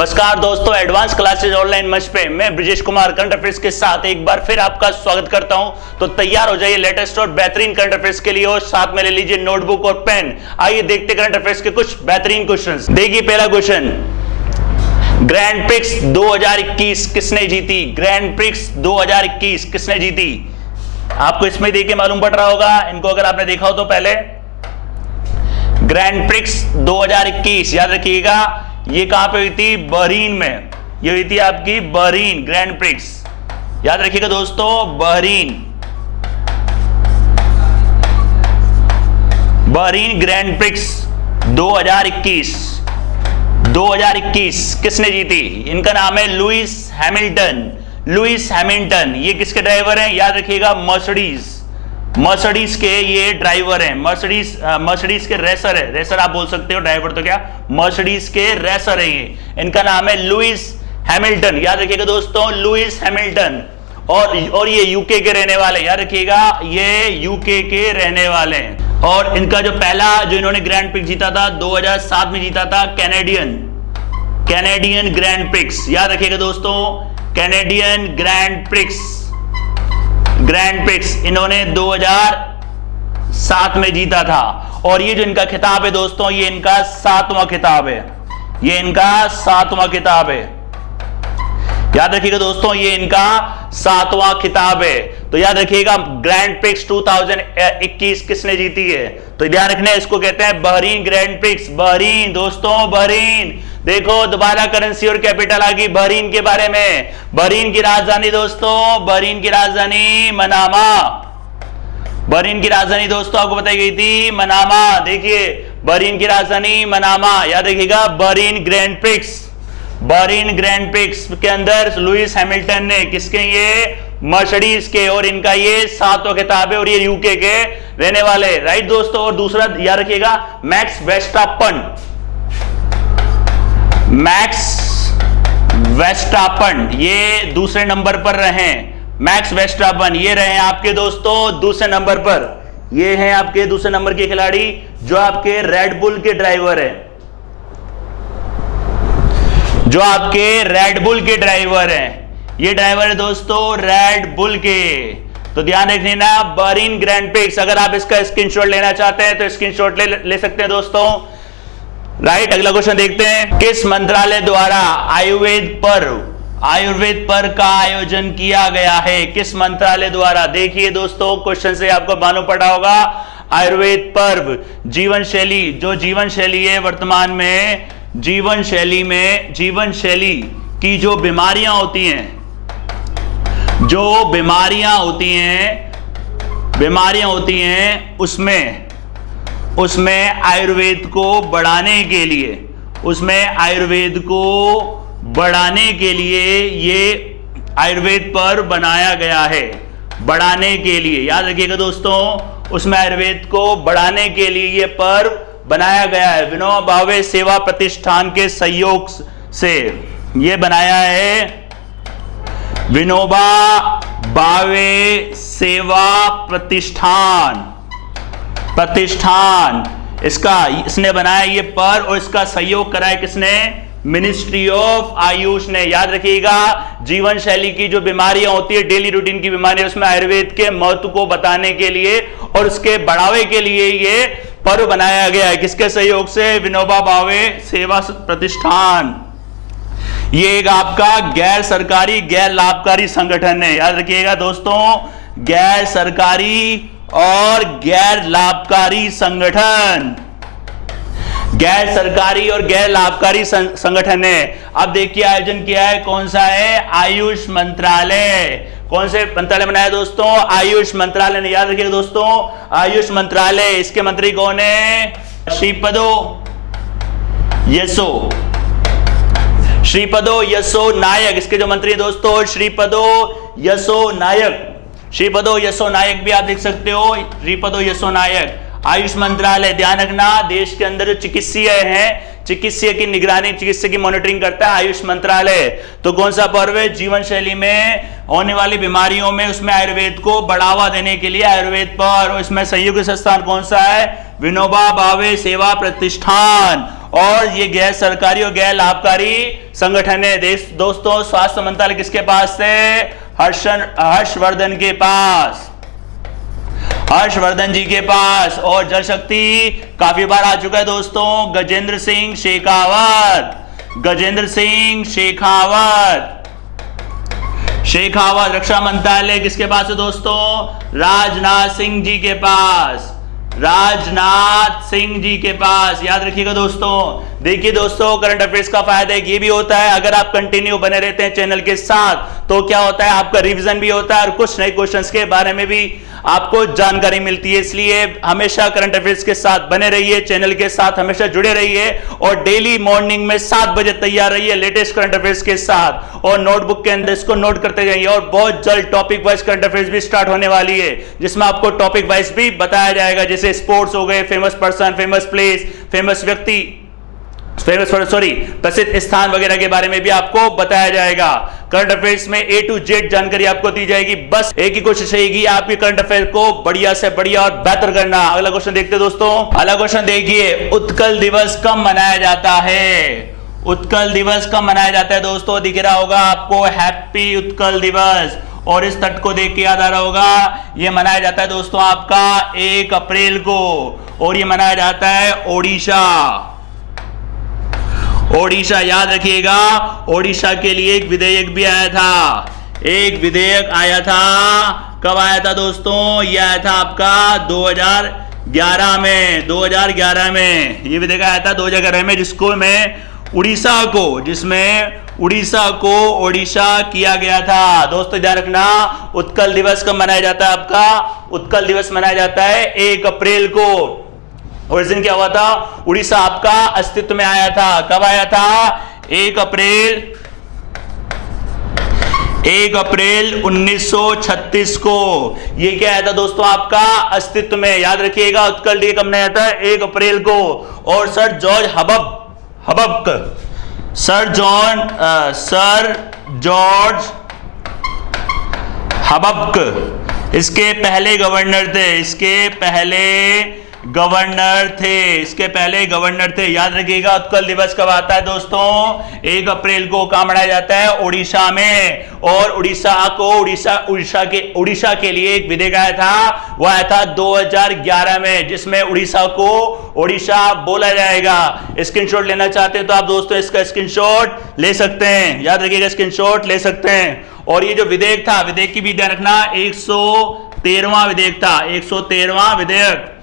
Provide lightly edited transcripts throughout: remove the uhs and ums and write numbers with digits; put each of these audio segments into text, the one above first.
नमस्कार दोस्तों, advance classes online मंच पे मैं ब्रिजेश कुमार करंट अफेयर्स के साथ एक बार फिर आपका स्वागत करता हूं। तो तैयार हो जाइए लेटेस्ट और बेहतरीन करंट अफेयर्स के लिए और साथ में ले लीजिए नोटबुक और पेन। आइए देखते करंट अफेयर्स के कुछ बेहतरीन क्वेश्चंस। देखिए पहला क्वेश्चन, ग्रैंड प्रिक्स 2021 किसने जीती? ग्रैंड प्रिक्स 2021 किसने जीती? आपको इसमें देखिए मालूम पड़ रहा होगा इनको, अगर आपने देखा हो तो पहले। ग्रैंड प्रिक्स 2021 याद रखिएगा, ये कहां पे हुई थी? बहरीन में। ये हुई थी आपकी बहरीन ग्रैंड प्रिक्स, याद रखिएगा दोस्तों, बहरीन ग्रैंड प्रिक्स 2021 किसने जीती? इनका नाम है लुइस हैमिल्टन। ये किसके ड्राइवर हैं? याद रखिएगा मर्सिडीज के ये ड्राइवर हैं। मर्सिडीज के रेसर आप बोल सकते हो, ड्राइवर तो क्या, मर्सिडीज के रेसर हैं ये। इनका नाम है लुइस हैमिल्टन, याद रखिएगा दोस्तों, लुइस हैमिल्टन। और ये यूके के रहने वाले, याद रखिएगा ये यूके के रहने वाले हैं। और इनका जो पहला जो इन्होंने ग्रैंड प्रिक्स जीता था 2007 में जीता था, कैनेडियन ग्रैंड प्रिक्स, याद रखिएगा दोस्तों, कैनेडियन ग्रैंड प्रिक्स इन्होंने 2007 में जीता था। और ये जो इनका खिताब है दोस्तों, ये इनका 7वां खिताब है, याद रखिएगा दोस्तों, ये इनका 7वां खिताब है। तो याद रखिएगा ग्रैंड प्रिक्स 2021 किसने जीती है? तो ध्यान रखना, इसको कहते हैं बहरीन ग्रैंड प्रिक्स। बहरीन दोस्तों, बहरीन। देखो दोबारा करेंसी और कैपिटल आ गई बहरीन के बारे में। बहरीन की राजधानी दोस्तों, बहरीन की राजधानी मनामा। बहरीन की राजधानी दोस्तों आपको बताई गई थी मनामा। देखिए बहरीन की राजधानी मनामा, याद रखिएगा बहरीन ग्रैंड प्रिक्स के अंदर लुइस हैमिल्टन ने, किसके? ये मर्सिडीज के, और इनका ये 7वां खिताब है और ये यूके के रहने वाले, राइट दोस्तों। और दूसरा याद रखिएगा मैक्स वेस्टापन, ये दूसरे नंबर पर रहे। मैक्स वेस्टापन ये रहे आपके दोस्तों दूसरे नंबर पर। ये हैं आपके दूसरे नंबर के खिलाड़ी जो आपके रेड बुल के ड्राइवर हैं, ये ड्राइवर है दोस्तों रेड बुल के। तो ध्यान रखने ना, बहरीन ग्रैंड प्रिक्स। अगर आप इसका स्क्रीनशॉट लेना चाहते हैं तो स्क्रीनशॉट ले सकते हैं दोस्तों, राइट। अगला क्वेश्चन देखते हैं, किस मंत्रालय द्वारा आयुर्वेद पर्व का आयोजन किया गया है? किस मंत्रालय द्वारा? देखिए दोस्तों क्वेश्चन से आपको मालूम पड़ा होगा, आयुर्वेद पर्व जीवन शैली है वर्तमान में, जीवन शैली की जो बीमारियां होती हैं उसमें आयुर्वेद को बढ़ाने के लिए ये आयुर्वेद पर्व बनाया गया है। बढ़ाने के लिए, याद रखिएगा दोस्तों, उसमें आयुर्वेद को बढ़ाने के लिए ये पर्व बनाया गया है। विनोबा भावे सेवा प्रतिष्ठान के सहयोग से ये बनाया है। विनोबा भावे सेवा प्रतिष्ठान इसने बनाया ये पर्व, और इसका सहयोग करा है किसने? मिनिस्ट्री ऑफ आयुष ने। याद रखिएगा जीवन शैली की जो बीमारियां होती है, डेली रूटीन की बीमारियां, उसमें आयुर्वेद के महत्व को बताने के लिए और उसके बढ़ावे के लिए ये पर्व बनाया गया है। किसके सहयोग से? विनोबा भावे सेवा प्रतिष्ठान। ये एक आपका गैर सरकारी गैर लाभकारी संगठन है, याद रखिएगा दोस्तों, गैर सरकारी और गैर लाभकारी संगठन, गैर सरकारी और गैर लाभकारी संगठन है। अब देखिए आयोजन किया है, कौन सा है? आयुष मंत्रालय। कौन से मंत्रालय बनाया दोस्तों? आयुष मंत्रालय ने। याद रखिएगा दोस्तों आयुष मंत्रालय, इसके मंत्री कौन है? श्रीपदो यसो नायक। इसके जो मंत्री दोस्तों श्रीपदो यसो नायक भी आप देख सकते हो, श्रीपदो यसो नायक। आयुष मंत्रालय, ध्यान रखना, देश के अंदर जो चिकित्सीय की निगरानी, चिकित्सा की मॉनिटरिंग करता है आयुष मंत्रालय। तो कौन सा पर्व है? जीवन शैली में होने वाली बीमारियों में उसमें आयुर्वेद को बढ़ावा देने के लिए आयुर्वेद पर्व। इसमें संयुक्त संस्थान कौन सा है? विनोबा भावे सेवा प्रतिष्ठान। और ये गैर सरकारी और गैर लाभकारी संगठन है। दोस्तों स्वास्थ्य मंत्रालय किसके पास है? हर्षवर्धन के पास, हर्षवर्धन जी के पास। और जल शक्ति काफी बार आ चुका है दोस्तों, गजेंद्र सिंह शेखावत, गजेंद्र सिंह शेखावत। शेखावत। रक्षा मंत्रालय किसके पास है दोस्तों? राजनाथ सिंह जी के पास, राजनाथ सिंह जी के पास। याद रखिएगा दोस्तों। देखिए दोस्तों, करंट अफेयर्स का फायदा एक ये भी होता है, अगर आप कंटिन्यू बने रहते हैं चैनल के साथ तो क्या होता है, आपका रिवीजन भी होता है और कुछ नए क्वेश्चंस के बारे में भी आपको जानकारी मिलती है। इसलिए हमेशा करंट अफेयर्स के साथ बने रहिए, चैनल के साथ हमेशा जुड़े रहिए और डेली मॉर्निंग में 7 बजे तैयार रहिए लेटेस्ट करंट अफेयर्स के साथ, और नोटबुक के अंदर इसको नोट करते जाइए। और बहुत जल्द टॉपिक वाइज करंट अफेयर्स भी स्टार्ट होने वाली है, जिसमें आपको टॉपिक वाइज भी बताया जाएगा, जैसे स्पोर्ट्स हो गए, famous person, famous place, famous व्यक्ति, प्रसिद्ध स्थान वगैरह के बारे में भी आपको बताया जाएगा। करंट अफेयर्स में A to Z जानकारी आपको दी जाएगी। बस एक ही कोशिश रहेगी, आपके करंट अफेयर को बढ़िया से बढ़िया और बेहतर करना। अगला क्वेश्चन देखते हैं दोस्तों। अगला क्वेश्चन देखिए, उत्कल दिवस कब मनाया जाता है? उत्कल दिवस कब मनाया जाता है दोस्तों? दिख रहा होगा आपको, हैप्पी उत्कल दिवस। और इस तट को देख के याद आ रहा होगा, यह मनाया जाता है दोस्तों आपका 1 अप्रैल को, और यह मनाया जाता है ओडिशा। ओडिशा याद रखिएगा, ओडिशा के लिए एक विधेयक भी आया था, एक विधेयक आया था। कब आया था दोस्तों? यह आया था आपका 2011 में, 2011 में ये विधेयक आया था 2011 में, जिसमें उड़ीसा को ओडिशा किया गया था। दोस्तों ध्यान रखना, उत्कल दिवस कब मनाया जाता है आपका? उत्कल दिवस मनाया जाता है 1 अप्रैल को। और इस दिन क्या हुआ था? उड़ीसा आपका अस्तित्व में आया था। कब आया था? 1 अप्रैल 1936 को। ये क्या आया था दोस्तों आपका अस्तित्व में? याद रखिएगा, उत्कल डे कब मनाया था? 1 अप्रैल को। और सर जॉर्ज हबब्क इसके पहले गवर्नर थे। याद रखिएगा, उत्कल दिवस कब आता है दोस्तों? 1 अप्रैल को। कहां मनाया जाता है? ओडिशा में। और उड़ीसा के लिए एक विधेयक आया था, वो आया था 2011 में, जिसमें उड़ीसा को ओडिशा बोला जाएगा। स्क्रीनशॉट लेना चाहते हैं तो आप दोस्तों इसका स्क्रीनशॉट ले सकते हैं। याद रखिएगा, स्क्रीनशॉट ले सकते हैं। और ये जो विधेयक था, विधेयक की भी ध्यान रखना, 113वां विधेयक था, 113वां विधेयक।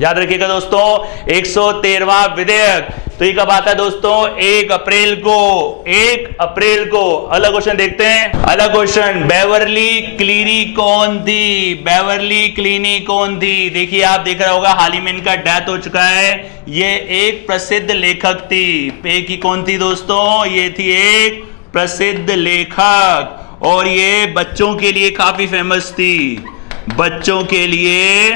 याद रखिएगा दोस्तों, 113वां विधेयक। तो ये कब आता है दोस्तों? 1 अप्रैल को, 1 अप्रैल को। अगला क्वेश्चन देखते हैं। अगला क्वेश्चन, बेवर्ली क्लीनी कौन थी? बेवर्ली क्लीनी कौन थी? देखिए, आप देख रहा होगा, हाल ही में इनका डेथ हो चुका है। ये एक प्रसिद्ध लेखक थी। की कौन थी दोस्तों? ये थी एक प्रसिद्ध लेखक, और ये बच्चों के लिए काफी फेमस थी। बच्चों के लिए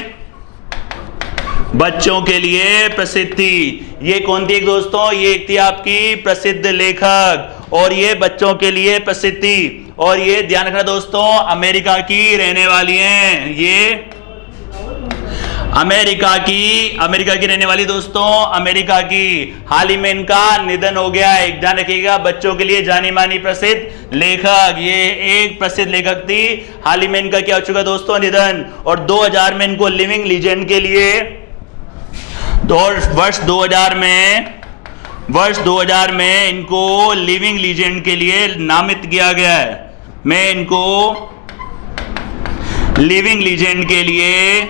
प्रसिद्ध थी। ये कौन थी दोस्तों? ये एक थी आपकी प्रसिद्ध लेखक, और ये बच्चों के लिए प्रसिद्ध थी। और ये ध्यान रखना दोस्तों, अमेरिका की रहने वाली हैं। ये अमेरिका की रहने वाली दोस्तों, अमेरिका की। हाल ही में इनका निधन हो गया है। ध्यान रखिएगा, बच्चों के लिए जानी मानी प्रसिद्ध लेखक, ये एक प्रसिद्ध लेखक थी। हाल ही में इनका क्या हो चुका दोस्तों? निधन। और 2000 में इनको लिविंग लीजेंड के लिए, वर्ष 2000 में इनको लिविंग लीजेंड के लिए नामित किया गया है। मैं इनको लिविंग लीजेंड के लिए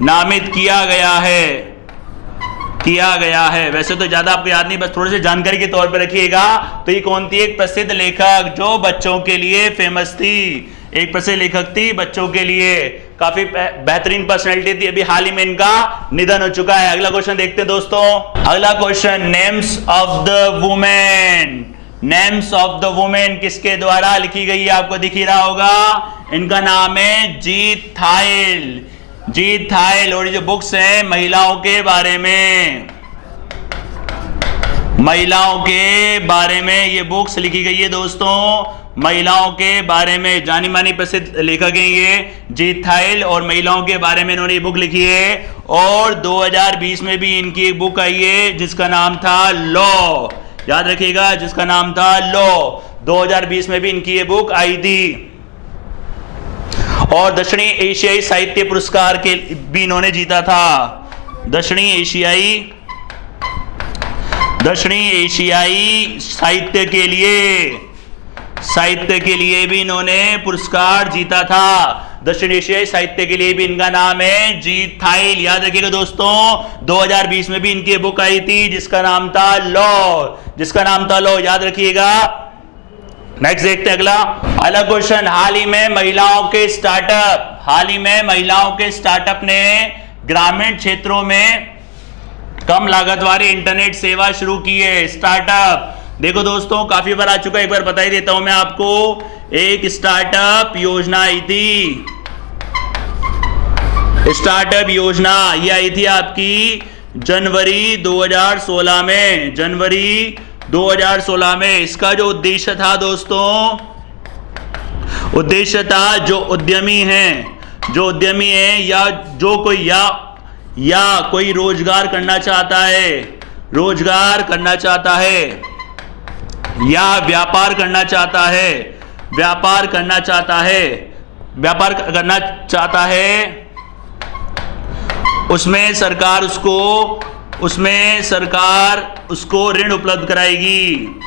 नामित किया गया है। वैसे तो ज्यादा आपको याद नहीं, बस थोड़े से जानकारी के तौर पर रखिएगा। तो ये कौन थी? एक प्रसिद्ध लेखक जो बच्चों के लिए फेमस थी। एक प्रसिद्ध लेखक थी बच्चों के लिए, काफी बेहतरीन पर्सनैलिटी थी। अभी हाल ही में इनका निधन हो चुका है। अगला क्वेश्चन देखते हैं दोस्तों। अगला question, names of the women. Names of the women किसके द्वारा लिखी गई है? आपको दिख ही रहा होगा, इनका नाम है जीत थाइल। और ये जो बुक्स हैं महिलाओं के बारे में, महिलाओं के बारे में ये बुक्स लिखी गई है दोस्तों, महिलाओं के बारे में जानी मानी प्रसिद्ध लेखक हैं ये जीत थाइल, और महिलाओं के बारे में इन्होंने ये बुक लिखी है। और 2020 में भी इनकी एक बुक आई है जिसका नाम था लॉ, याद रखिएगा, जिसका नाम था लॉ। 2020 में भी इनकी ये बुक आई थी। और दक्षिणी एशियाई साहित्य पुरस्कार के भी इन्होंने जीता था। दक्षिणी एशियाई साहित्य के लिए भी इन्होंने पुरस्कार जीता था। दक्षिण एशियाई साहित्य के लिए भी इनका नाम है जीत थाइल, याद रखिएगा दोस्तों। 2020 में भी इनकी बुक आई थी जिसका नाम था लॉ, याद रखिएगा। नेक्स्ट देखते हैं अगला क्वेश्चन। हाल ही में महिलाओं के स्टार्टअप ने ग्रामीण क्षेत्रों में कम लागत वाली इंटरनेट सेवा शुरू की है। स्टार्टअप देखो दोस्तों, काफी बार आ चुका है, एक बार बता ही देता हूं मैं आपको। एक स्टार्टअप योजना आई थी, स्टार्टअप योजना ये आई थी आपकी जनवरी 2016 में। इसका जो उद्देश्य था दोस्तों, जो उद्यमी हैं या जो कोई या कोई रोजगार करना चाहता है या व्यापार करना चाहता है, उसमें सरकार उसको ऋण उपलब्ध कराएगी।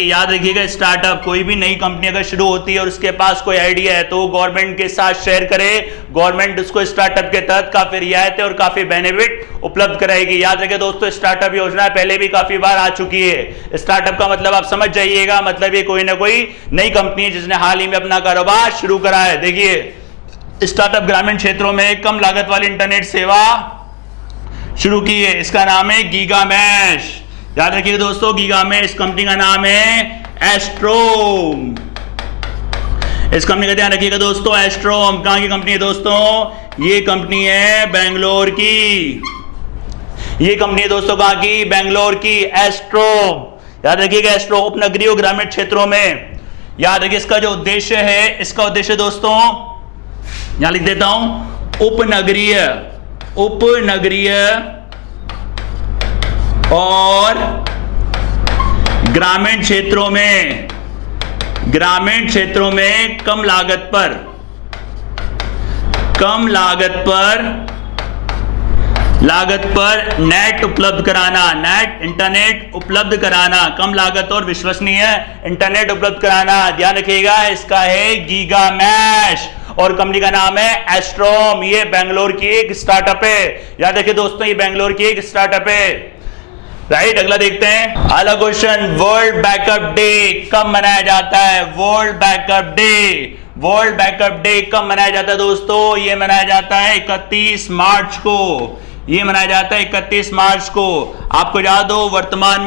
याद रखिएगा, स्टार्टअप कोई भी नई कंपनी अगर शुरू होती है और उसके पास कोई आइडिया है तो गवर्नमेंट के साथ शेयर करे, गवर्नमेंट उसको स्टार्टअप के तहत काफी रियायतें और काफी बेनिफिट उपलब्ध कराएगी। याद रखिए दोस्तों, स्टार्टअप योजना पहले भी काफी बार आ चुकी है। स्टार्टअप का मतलब आप समझ जाइएगा, मतलब ये कोई ना कोई नई कंपनी है जिसने हाल ही में अपना कारोबार शुरू करा है। देखिए, स्टार्टअप ग्रामीण क्षेत्रों में कम लागत वाली इंटरनेट सेवा शुरू की है। इसका नाम है गीगा मैश। याद रखिए दोस्तों, गीगा मैश, इस कंपनी का नाम है एस्ट्रोम। इस कंपनी का ध्यान रखिएगा दोस्तों, एस्ट्रोम। कहां की कंपनी है दोस्तों? ये कंपनी है बेंगलोर की। ये कंपनी है दोस्तों कहां की? बेंगलोर की, एस्ट्रोम। याद रखिएगा, एस्ट्रोम उपनगरीय और ग्रामीण क्षेत्रों में। याद रखिए, इसका जो उद्देश्य है, इसका उद्देश्य दोस्तों यहां लिख देता हूं, उपनगरीय और ग्रामीण क्षेत्रों में कम लागत पर नेट इंटरनेट उपलब्ध कराना, कम लागत और विश्वसनीय इंटरनेट उपलब्ध कराना। ध्यान रखिएगा, इसका है गीगा मैश और कंपनी का नाम है एस्ट्रोम। ये बेंगलोर की एक स्टार्टअप है। याद रखिए दोस्तों, ये बेंगलोर की एक स्टार्टअप है। राइट, अगला देखते हैं। अगला क्वेश्चन, वर्ल्ड बैकअप डे कब मनाया जाता है? वर्ल्ड बैकअप डे कब मनाया जाता है दोस्तों? ये मनाया जाता है 31 मार्च को। ये मनाया जाता है 31 मार्च को। आपको याद हो, वर्तमान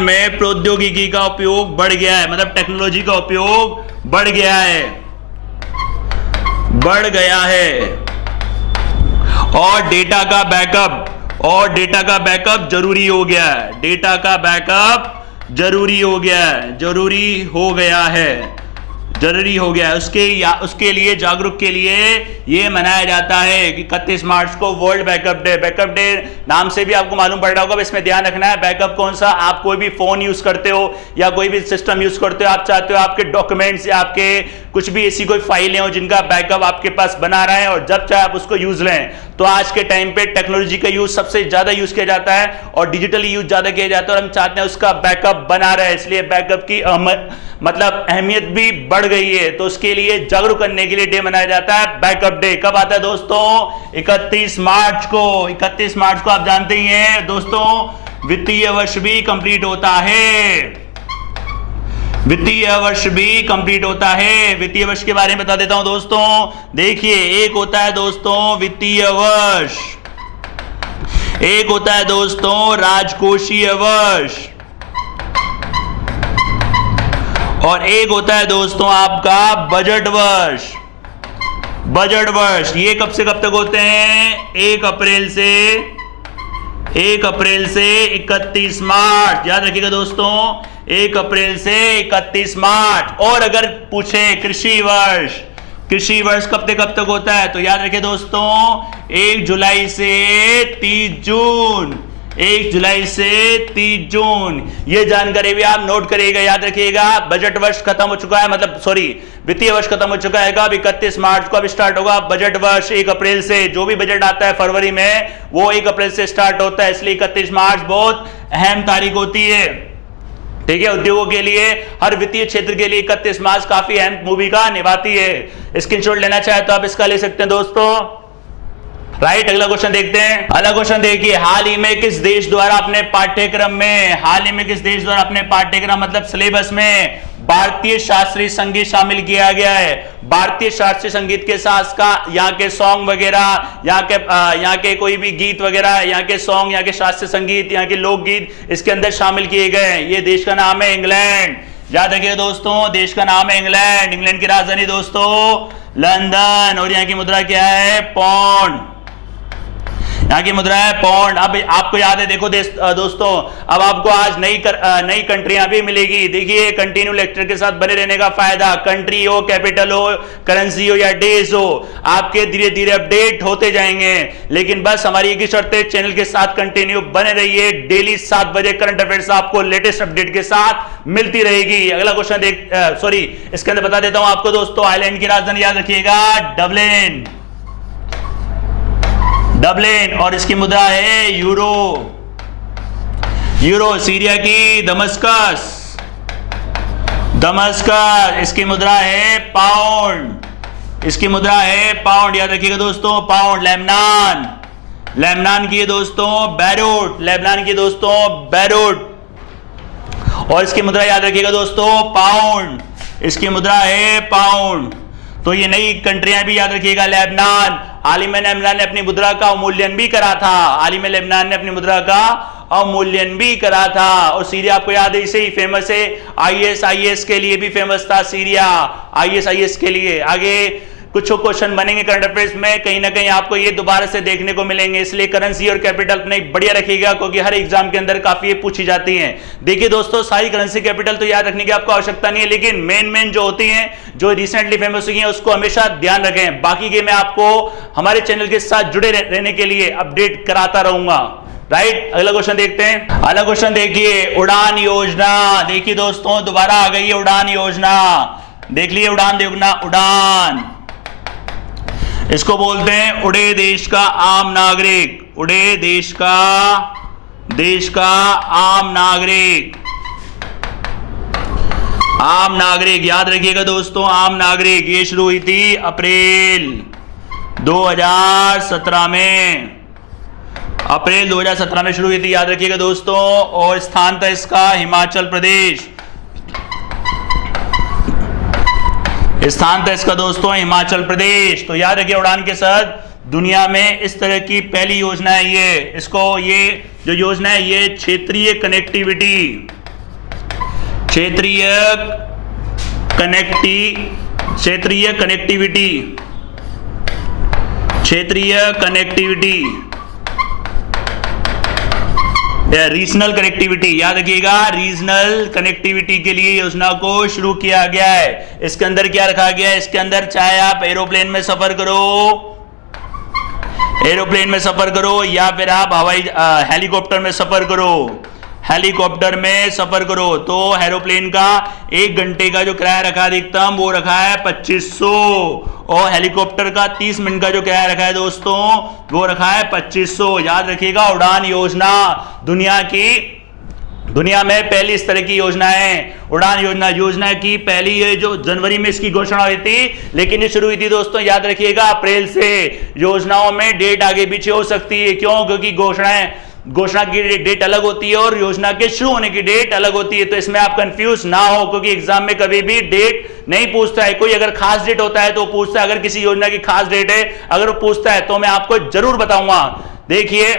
में प्रौद्योगिकी का उपयोग बढ़ गया है, मतलब टेक्नोलॉजी का उपयोग बढ़ गया है और डेटा का बैकअप जरूरी हो गया है। उसके लिए जागरूक के लिए ये मनाया जाता है कि 31 मार्च को वर्ल्ड बैकअप डे। नाम से भी आपको मालूम पड़ रहा होगा, इसमें ध्यान रखना है बैकअप कौन सा। आप कोई भी फोन यूज करते हो या कोई भी सिस्टम यूज करते हो, आप चाहते हो आपके डॉक्यूमेंट्स या आपके कुछ भी ऐसी कोई फाइलें हो जिनका बैकअप आपके पास बना रहे हैं और जब चाहे आप उसको यूज लें। तो आज के टाइम पे टेक्नोलॉजी का यूज सबसे ज्यादा यूज किया जाता है और डिजिटली यूज ज्यादा किया जाता है और हम चाहते हैं उसका बैकअप बना रहे, इसलिए बैकअप की अहमियत भी बढ़ गई है। तो उसके लिए जागरूक करने के लिए डे मनाया जाता है बैकअप डे। कब आता है दोस्तों? 31 मार्च को। 31 मार्च को आप जानते ही हैं दोस्तों, वित्तीय वर्ष भी कंप्लीट होता है। वित्तीय वर्ष के बारे में बता देता हूं दोस्तों। देखिए, एक होता है दोस्तों वित्तीय वर्ष, एक होता है दोस्तों राजकोषीय वर्ष और एक होता है दोस्तों आपका बजट वर्ष। बजट वर्ष ये कब से कब तक होते हैं? 1 अप्रैल से 31 मार्च। याद रखिएगा दोस्तों, 1 अप्रैल से 31 मार्च। और अगर पूछे कृषि वर्ष कब तक होता है, तो याद रखिए दोस्तों 1 जुलाई से 30 जून। 1 जुलाई से 30 जून। ये जानकारी भी आप नोट करिएगा, याद रखिएगा। बजट वर्ष खत्म हो चुका है, मतलब सॉरी वित्तीय वर्ष खत्म हो चुका है। अब 31 मार्च को अब स्टार्ट होगा बजट वर्ष। 1 अप्रैल से जो भी बजट आता है फरवरी में, वो 1 अप्रैल से स्टार्ट होता है, इसलिए 31 मार्च बहुत अहम तारीख होती है। ठीक है, उद्योगों के लिए, हर वित्तीय क्षेत्र के लिए 31 मार्च काफी अहम भूमिका निभाती है। स्क्रीनशॉट लेना चाहे तो आप इसका ले सकते हैं दोस्तों। राइट, अगला क्वेश्चन देखते हैं। अगला क्वेश्चन देखिए, हाल ही में किस देश द्वारा अपने पाठ्यक्रम मतलब सिलेबस में भारतीय शास्त्रीय संगीत शामिल किया गया है? भारतीय शास्त्रीय संगीत के साथ का यहाँ के सॉन्ग वगैरह, यहाँ के कोई भी गीत वगैरह, यहाँ के सॉन्ग, यहाँ के शास्त्रीय संगीत, यहाँ के लोकगीत इसके अंदर शामिल किए गए हैं। ये देश का नाम है इंग्लैंड। याद रखिए दोस्तों, देश का नाम है इंग्लैंड। इंग्लैंड की राजधानी दोस्तों लंदन। और यहाँ की मुद्रा क्या है? पौंड। यहाँ की मुद्रा है पौंड। अब आपको याद है, देखो दोस्तों, अब आपको आज नई कंट्रियां भी मिलेगी। देखिए, कंटिन्यू लेक्चर के साथ बने रहने का फायदा, कंट्री हो, कैपिटल हो, करेंसी हो या डेज हो, आपके धीरे धीरे अपडेट होते जाएंगे। लेकिन बस हमारी एक ही शर्त है, चैनल के साथ कंटिन्यू बने रहिए। डेली 7 बजे करंट अफेयर्स आपको लेटेस्ट अपडेट के साथ मिलती रहेगी। अगला क्वेश्चन इसके अंदर बता देता हूं आपको दोस्तों, आयरलैंड की राजधानी याद रखिएगा डबलिन। और इसकी मुद्रा है यूरो। सीरिया की दमस्कस। इसकी मुद्रा है पाउंड। याद रखिएगा दोस्तों, पाउंड। लेबनान की दोस्तों बैरूट। और इसकी मुद्रा याद रखिएगा दोस्तों पाउंड। इसकी मुद्रा है पाउंड। तो ये नई कंट्रियां भी याद रखिएगा। लेबनान, हाल ही में लेबनान ने अपनी मुद्रा का अवमूल्यन भी करा था। और सीरिया आपको याद है, इसे ही फेमस है, ISIS के लिए भी फेमस था सीरिया, ISIS के लिए। आगे कुछ क्वेश्चन बनेंगे करंट अफेयर्स में, कहीं ना कहीं आपको ये दोबारा से देखने को मिलेंगे, इसलिए करेंसी और कैपिटल अपने बढ़िया रखिएगा, क्योंकि हर एग्जाम के अंदर काफी ये पूछी जाती हैं। देखिए दोस्तों, सारी करेंसी कैपिटल तो याद रखने की आपको आवश्यकता नहीं है, लेकिन मेन जो होती हैं, जो रिसेंटली फेमस हुई हैं, उसको हमेशा ध्यान रखें। बाकी के मैं आपको हमारे चैनल के साथ जुड़े रहने के लिए अपडेट कराता रहूंगा। राइट, अगला क्वेश्चन देखते हैं। अगला क्वेश्चन देखिए, उड़ान योजना। देखिए दोस्तों, दोबारा आ गई है उड़ान योजना। देख लिए उड़ान इसको बोलते हैं उड़े देश का आम नागरिक। उड़े देश का आम नागरिक। याद रखिएगा दोस्तों, आम नागरिक ये शुरू हुई थी अप्रैल 2017 में शुरू हुई थी, याद रखिएगा दोस्तों। और स्थान था इसका हिमाचल प्रदेश। दोस्तों हिमाचल प्रदेश। तो याद रखिए, उड़ान के साथ दुनिया में इस तरह की पहली योजना है ये जो योजना है ये क्षेत्रीय रीजनल कनेक्टिविटी। याद रखिएगा, रीजनल कनेक्टिविटी के लिए योजना को शुरू किया गया है। इसके अंदर क्या रखा गया है? इसके अंदर चाहे आप एरोप्लेन में सफर करो या फिर आप हेलीकॉप्टर में सफर करो, तो एरोप्लेन का 1 घंटे का जो किराया रखा अधिकतम वो रखा है 2500, और हेलीकॉप्टर का 30 मिनट का जो किराया रखा है दोस्तों वो रखा है 2500। याद रखिएगा, उड़ान योजना दुनिया में पहली इस तरह की योजना है। उड़ान योजना की पहली ये जो जनवरी में इसकी घोषणा हुई थी, लेकिन ये शुरू हुई थी दोस्तों याद रखिएगा अप्रैल से। योजनाओं में डेट आगे पीछे हो सकती है, क्यों? क्योंकि घोषणा की डेट अलग होती है और योजना के शुरू होने की डेट अलग होती है। तो इसमें आप कंफ्यूज ना हो, क्योंकि एग्जाम में कभी भी डेट नहीं पूछता है। कोई अगर खास डेट होता है तो पूछता है, अगर किसी योजना की खास डेट है अगर वो पूछता है तो मैं आपको जरूर बताऊंगा। देखिए,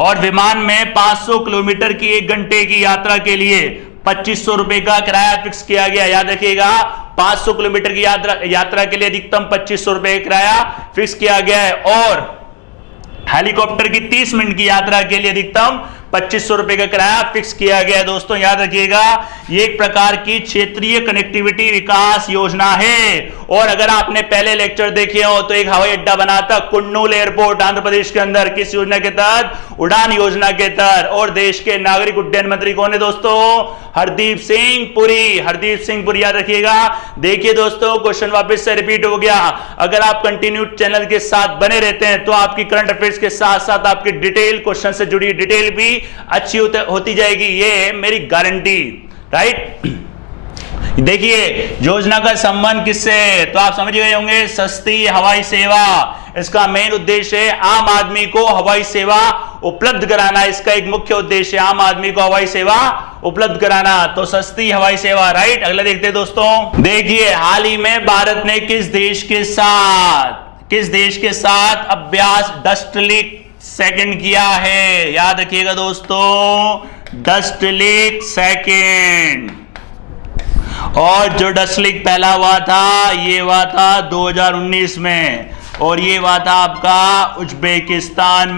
और विमान में 500 किलोमीटर की 1 घंटे की यात्रा के लिए 2500 रुपए का किराया फिक्स किया गया, याद रखिएगा। 500 किलोमीटर की यात्रा के लिए अधिकतम 2500 रुपए का किराया फिक्स किया गया है, और हेलीकॉप्टर की 30 मिनट की यात्रा के लिए अधिकतम 2500 रुपए का किराया फिक्स किया गया है। दोस्तों याद रखिएगा, ये एक प्रकार की क्षेत्रीय कनेक्टिविटी विकास योजना है। और अगर आपने पहले लेक्चर देखे हो तो एक हवाई अड्डा बना था कुन्नूल एयरपोर्ट आंध्र प्रदेश के अंदर, किस योजना के तहत? उड़ान योजना के तहत। और देश के नागरिक उड्डयन मंत्री कौन है दोस्तों? हरदीप सिंह पुरी। हरदीप सिंह पुरी, याद रखिएगा। देखिए दोस्तों, क्वेश्चन वापस से रिपीट हो गया। अगर आप कंटिन्यू चैनल के साथ बने रहते हैं तो आपकी करंट अफेयर्स के साथ साथ आपकी डिटेल, क्वेश्चन से जुड़ी डिटेल भी अच्छी होती जाएगी, ये मेरी गारंटी, राइट। देखिए योजना का संबंध किससे, तो आप समझ गए होंगे, सस्ती हवाई सेवा। इसका मेन उद्देश्य है आम आदमी को हवाई सेवा उपलब्ध कराना। इसका एक मुख्य उद्देश्य है आम आदमी को हवाई सेवा उपलब्ध कराना। तो सस्ती हवाई सेवा, राइट। अगला देखते हैं दोस्तों। देखिए हाल ही में भारत ने किस देश के साथ अभ्यास डस्ट लीक सेकंड किया है? याद रखिएगा दोस्तों, डस्ट लीक सेकंड। और जो डस्ट लीक पहला हुआ था, ये हुआ था 2019 में, और ये हुआ था आपका उज्बेकिस्तान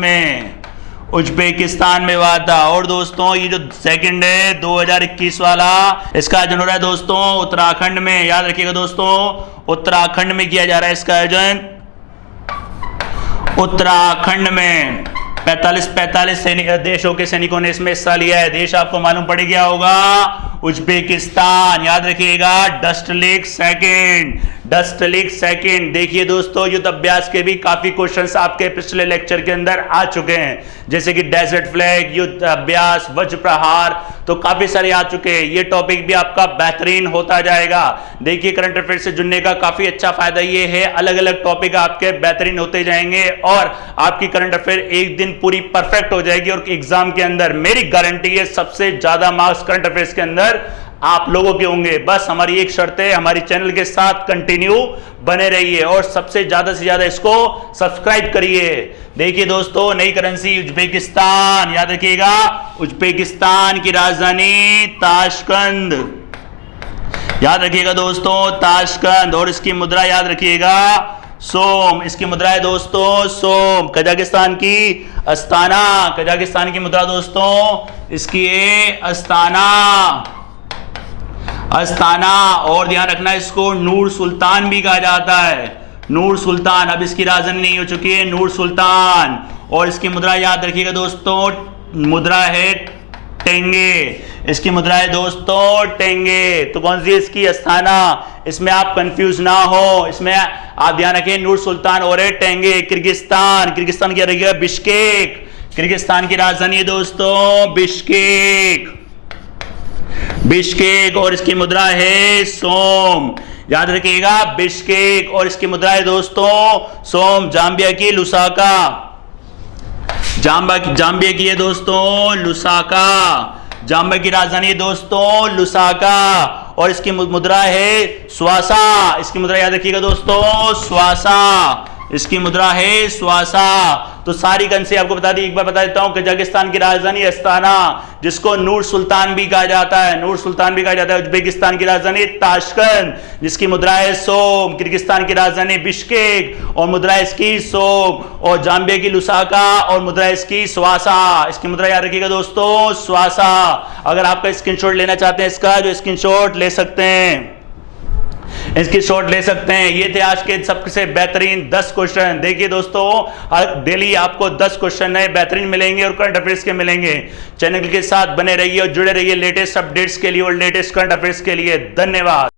में हुआ था। और दोस्तों ये जो सेकंड है 2021 वाला, इसका आयोजन हो रहा है दोस्तों उत्तराखंड में। याद रखिएगा दोस्तों, उत्तराखंड में किया जा रहा है इसका आयोजन, उत्तराखंड में। 45 देशों के सैनिकों ने इसमें हिस्सा लिया है। देश आपको मालूम पड़ गया होगा, उज्बेकिस्तान। याद रखिएगा, डस्ट लीक सेकंड। देखिए दोस्तों, युद्ध अभ्यास के भी काफी क्वेश्चंस आपके पिछले लेक्चर के अंदर आ चुके हैं, जैसे कि डेजर्ट फ्लैग, युद्ध अभ्यास, वज्र प्रहार, तो काफी सारे आ चुके हैं। ये टॉपिक भी आपका बेहतरीन होता जाएगा। देखिए करंट अफेयर से जुड़ने का काफी अच्छा फायदा ये है, अलग अलग टॉपिक आपके बेहतरीन होते जाएंगे और आपकी करंट अफेयर एक दिन पूरी परफेक्ट हो जाएगी। और एग्जाम के अंदर मेरी गारंटी है सबसे ज्यादा मार्क्स करंट अफेयर्स के अंदर आप लोगों के होंगे। बस हमारी एक शर्त है, हमारी चैनल के साथ कंटिन्यू बने रहिए और सबसे ज्यादा से ज्यादा इसको सब्सक्राइब करिए। देखिए दोस्तों, नई करेंसी उज्बेकिस्तान। याद रखिएगा, उज्बेकिस्तान की राजधानी ताशकंद। याद रखिएगा दोस्तों, ताशकंद। और इसकी मुद्रा याद रखिएगा, सोम। इसकी मुद्रा है दोस्तों सोम। कजाकिस्तान की अस्ताना। कजाकिस्तान की मुद्रा दोस्तों इसकी है अस्ताना। और ध्यान रखना, इसको नूर सुल्तान भी कहा जाता है, नूर सुल्तान। अब इसकी राजधानी नहीं हो चुकी है, नूर सुल्तान। और इसकी मुद्रा याद रखिएगा दोस्तों, मुद्रा है टेंगे। इसकी मुद्रा है दोस्तों टेंगे। तो कौन सी है इसकी? अस्ताना। इसमें आप कंफ्यूज ना हो, इसमें आप ध्यान रखें, नूर सुल्तान और है टेंगे। किर्गिस्तान क्या रखिएगा? बिश्केक। किर्गिस्तान की राजधानी है दोस्तों बिश्केक। और इसकी मुद्रा है सोम। याद रखिएगा, बिश्केक। और इसकी मुद्रा है दोस्तों सोम। जाम्बिया की लुसाका। जाम्बिया की है दोस्तों लुसाका। जाम्बिया की राजधानी है दोस्तों लुसाका। और इसकी मुद्रा है स्वासा। इसकी मुद्रा याद रखिएगा दोस्तों स्वासा। इसकी मुद्रा है स्वासा। तो सारी करेंसी आपको बता दी, एक बार बता देता हूं। कजाकिस्तान की राजधानी अस्ताना, जिसको नूर सुल्तान भी कहा जाता है, उज्बेकिस्तान की राजधानी ताशकंद, जिसकी मुद्रा है सोम। किर्गिस्तान की राजधानी बिश्केक और मुद्रा इसकी सोम। और जाम्बिया की लुसाका और मुद्रा इसकी स्वासा। इसकी मुद्रा याद रखिएगा दोस्तों स्वासा। अगर आपका स्क्रीनशॉट लेना चाहते हैं इसका, जो स्क्रीनशॉट ले सकते हैं, इसकी शॉट ले सकते हैं। ये थे आज के सबसे बेहतरीन 10 क्वेश्चन। देखिए दोस्तों, डेली आपको 10 क्वेश्चन नए बेहतरीन मिलेंगे और करंट अफेयर्स के मिलेंगे। चैनल के साथ बने रहिए और जुड़े रहिए लेटेस्ट अपडेट्स के लिए और लेटेस्ट करंट अफेयर्स के लिए। धन्यवाद।